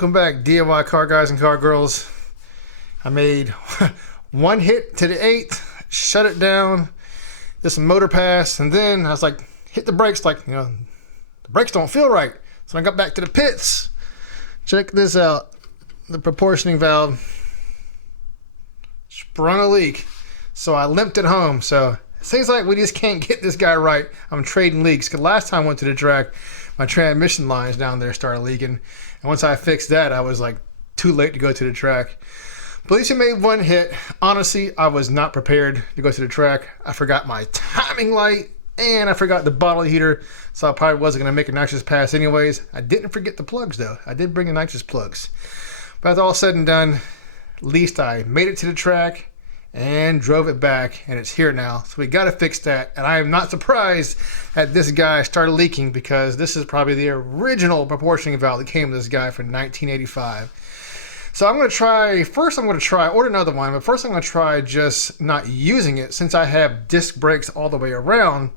Welcome back, DIY car guys and car girls. I made one hit to the 8th, shut it down, did some motor pass, and then I was like, hit the brakes, like, the brakes don't feel right. So I got back to the pits. Check this out. The proportioning valve sprung a leak. So I limped it home. So it seems like we just can't get this guy right. I'm trading leaks. Because last time I went to the track, my transmission lines down there started leaking. And once I fixed that, I was like too late to go to the track. But at least I made one hit. Honestly, I was not prepared to go to the track. I forgot my timing light and I forgot the bottle heater. So I probably wasn't going to make a nitrous pass anyways. I didn't forget the plugs though. I did bring the nitrous plugs. But after all said and done, at least I made it to the track and drove it back, and it's here now. So we got to fix that. And I am not surprised that this guy started leaking, because this is probably the original proportioning valve that came with this guy from 1985. So I'm going to try, order another one, but first I'm going to try just not using it. Since I have disc brakes all the way around,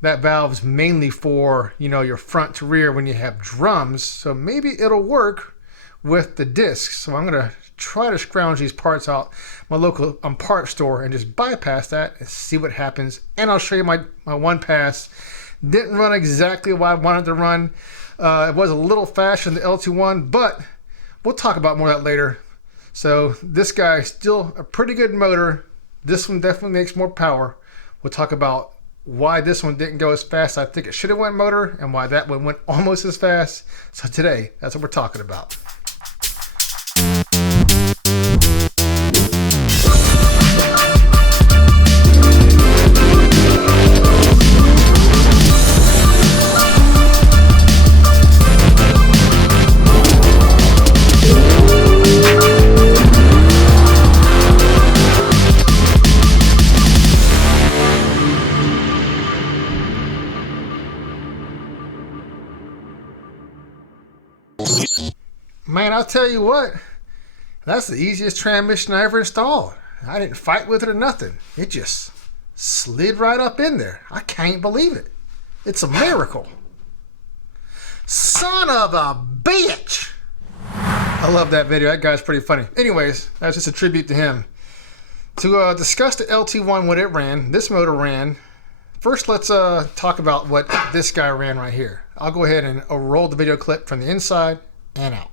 that valve's mainly for, your front to rear when you have drums. So maybe it'll work with the discs. So I'm going to try to scrounge these parts out my local part store and just bypass that and see what happens. And I'll show you my one pass. Didn't run exactly what I wanted to run. It was a little faster than the LT1, but we'll talk about more of that later. So this guy still a pretty good motor. This one definitely makes more power. We'll talk about why this one didn't go as fast as I think it should have went motor, and why that one went almost as fast. So today, that's what we're talking about. Man, I'll tell you what, that's the easiest transmission I ever installed. I didn't fight with it or nothing. It just slid right up in there. I can't believe it. It's a miracle. Son of a bitch. I love that video. That guy's pretty funny. Anyways, that's just a tribute to him. To discuss the LT1, what it ran, this motor ran. First, let's talk about what this guy ran right here. I'll go ahead and roll the video clip from the inside and out.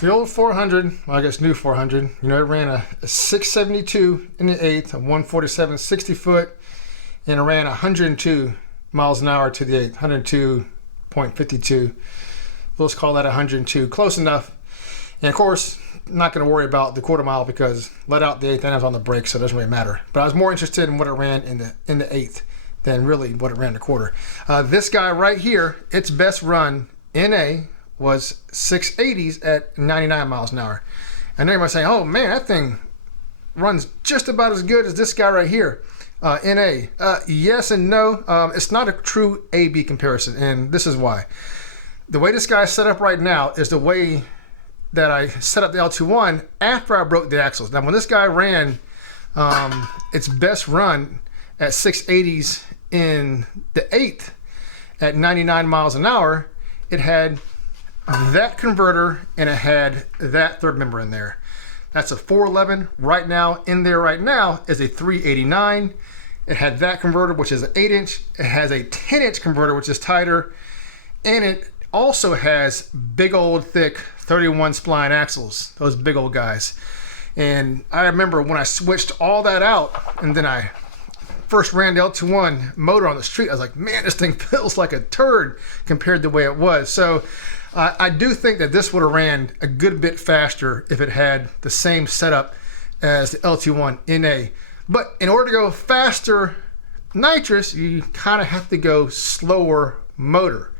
The old 400, well, I guess new 400, it ran a 672 in the 8th, a 147 60 foot, and it ran 102 miles an hour to the 8th, 102.52. Let's call that 102, close enough. And of course, not going to worry about the quarter mile because let out the 8th and I was on the brakes, so it doesn't really matter. But I was more interested in what it ran in the 8th than really what it ran the quarter. This guy right here, its best run in A was 680s at 99 miles an hour. And everybody's saying, oh man, that thing runs just about as good as this guy right here. NA, yes and no. It's not a true A-B comparison, and this is why. The way this guy's set up right now is the way that I set up the LT1 after I broke the axles. Now, when this guy ran its best run at 680s in the 8th at 99 miles an hour, it had that converter and it had that third member in there. That's a 411. Right now, in there right now is a 389. It had that converter, which is an 8-inch. It has a 10-inch converter, which is tighter. And it also has big old thick 31 spline axles, those big old guys. And I remember when I switched all that out and then I first ran the LT1 motor on the street, I was like, man, this thing feels like a turd compared to the way it was. So I do think that this would have ran a good bit faster if it had the same setup as the LT1 NA. But in order to go faster nitrous, you kind of have to go slower motor.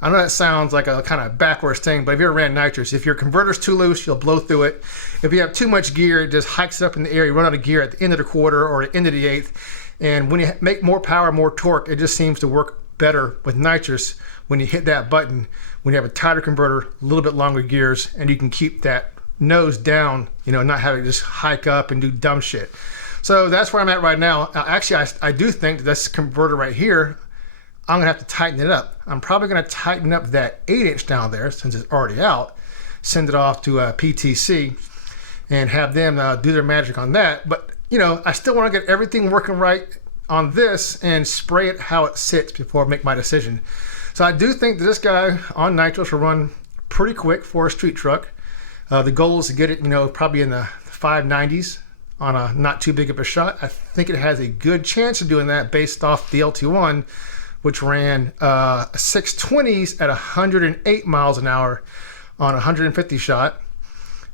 I know that sounds like a kind of backwards thing, but if you ever ran nitrous, if your converter's too loose, you'll blow through it. If you have too much gear, it just hikes up in the air. You run out of gear at the end of the quarter or the end of the eighth. And when you make more power, more torque, it just seems to work better with nitrous when you hit that button, when you have a tighter converter, a little bit longer gears, and you can keep that nose down, you know, not having to just hike up and do dumb shit. So that's where I'm at right now. Actually, I do think that this converter right here, I'm gonna have to tighten it up. I'm probably gonna tighten up that 8-inch down there since it's already out, send it off to PTC and have them do their magic on that. But you know, I still wanna get everything working right on this and spray it how it sits before I make my decision. So I do think that this guy on nitrous will run pretty quick for a street truck. The goal is to get it, you know, probably in the 590s on a not too big of a shot. I think it has a good chance of doing that based off the LT1, which ran 620s at 108 miles an hour on 150 shot.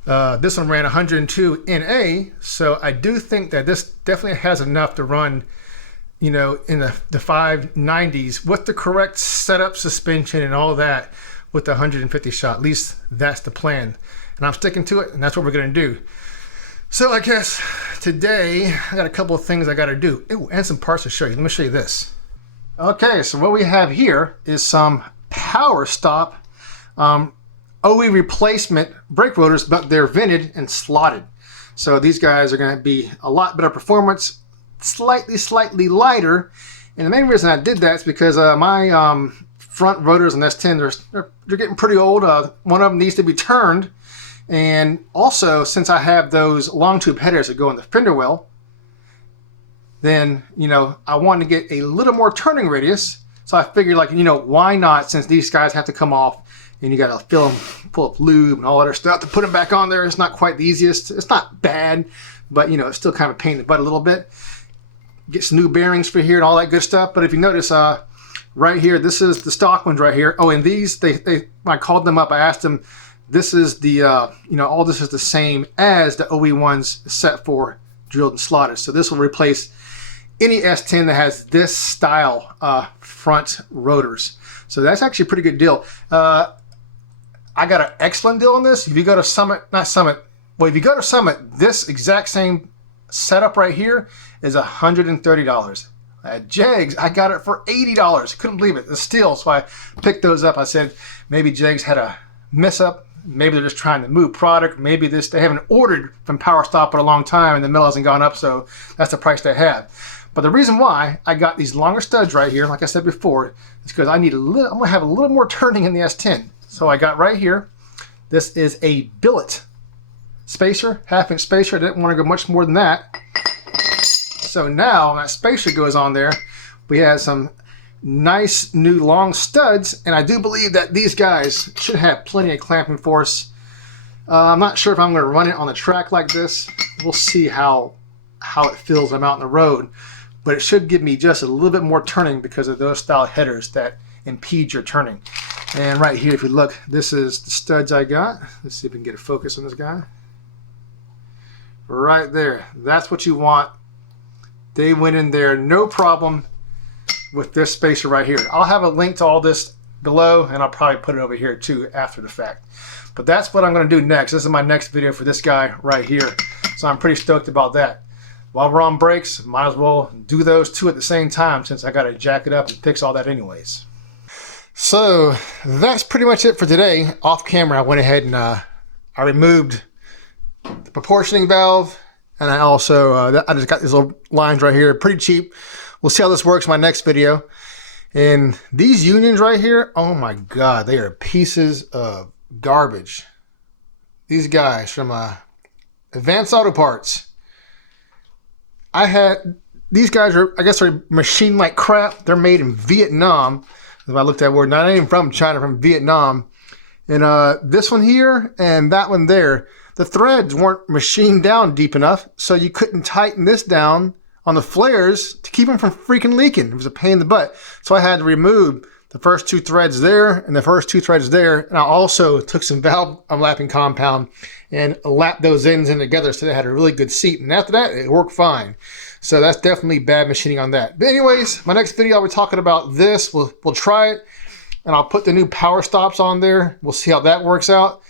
This one ran 102 NA, so I do think that this definitely has enough to run, you know, in the 590s with the correct setup, suspension, and all that with the 150 shot. At least that's the plan. And I'm sticking to it, and that's what we're gonna do. So I guess today, I got a couple of things I gotta do. Ooh, and some parts to show you. Let me show you this. Okay, so what we have here is some Power Stop OE replacement brake rotors, but they're vented and slotted. So these guys are gonna be a lot better performance, slightly lighter. And the main reason I did that is because my front rotors on S10, they're getting pretty old. One of them needs to be turned. And also, since I have those long tube headers that go in the fender well, then, you know, I wanted to get a little more turning radius. So I figured, like, you know, why not, since these guys have to come off and you got to fill them, pull up lube and all that other stuff to put them back on there. It's not quite the easiest. It's not bad, but, you know, it's still kind of a pain in the butt a little bit. Get some new bearings for here and all that good stuff. But if you notice, right here, this is the stock ones right here. Oh, and these, I called them up. I asked them, this is the, you know, all this is the same as the OE ones set for drilled and slotted. So this will replace any S10 that has this style front rotors. So that's actually a pretty good deal. I got an excellent deal on this. If you go to Summit, if you go to Summit, this exact same setup right here is $130. At Jegs, I got it for $80. Couldn't believe it. The steal. So I picked those up. I said maybe Jegs had a mess up. Maybe they're just trying to move product. Maybe they haven't ordered from Power Stop in a long time and the mill hasn't gone up, so that's the price they have. But the reason why I got these longer studs right here, like I said before, is because I'm gonna have a little more turning in the S10. So I got right here, this is a billet spacer, 1/2-inch spacer. I didn't want to go much more than that. So now that spacer goes on there, we have some nice new long studs, and I do believe that these guys should have plenty of clamping force. I'm not sure if I'm going to run it on the track like this. We'll see how it feels when I'm out on the road, but it should give me just a little bit more turning because of those style headers that impede your turning. And right here, if you look, this is the studs I got. Let's see if we can get a focus on this guy. Right there, that's what you want. They went in there no problem with this spacer right here. I'll have a link to all this below, and I'll probably put it over here too after the fact. But that's what I'm going to do next. This is my next video for this guy right here. So I'm pretty stoked about that. While we're on brakes, might as well do those two at the same time since I got to jack it up and fix all that anyways. So that's pretty much it for today. Off camera, I went ahead and I removed the proportioning valve, and I also I just got these little lines right here, pretty cheap. We'll see how this works in my next video. And these unions right here, oh my God, they are pieces of garbage. These guys from Advanced Auto Parts. These guys are, I guess they're machined like crap. They're made in Vietnam. If I looked at that word, not even from China, from Vietnam. And this one here and that one there, the threads weren't machined down deep enough, so you couldn't tighten this down on the flares to keep them from freaking leaking. It was a pain in the butt. So I had to remove the first 2 threads there and the first 2 threads there. And I also took some valve lapping compound and lapped those ends in together so they had a really good seat. And after that, it worked fine. So that's definitely bad machining on that. But anyways, my next video, I'll be talking about this. We'll try it, and I'll put the new power stops on there. We'll see how that works out.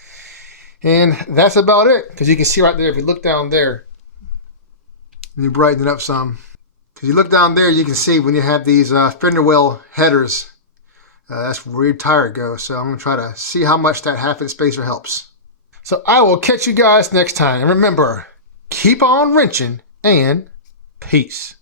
And that's about it, because you can see right there, if you look down there, let me brighten it up some. Because you look down there, you can see when you have these fender well headers, that's where your tire goes. So I'm going to try to see how much that 1/2 inch spacer helps. So I will catch you guys next time. And remember, keep on wrenching, and peace.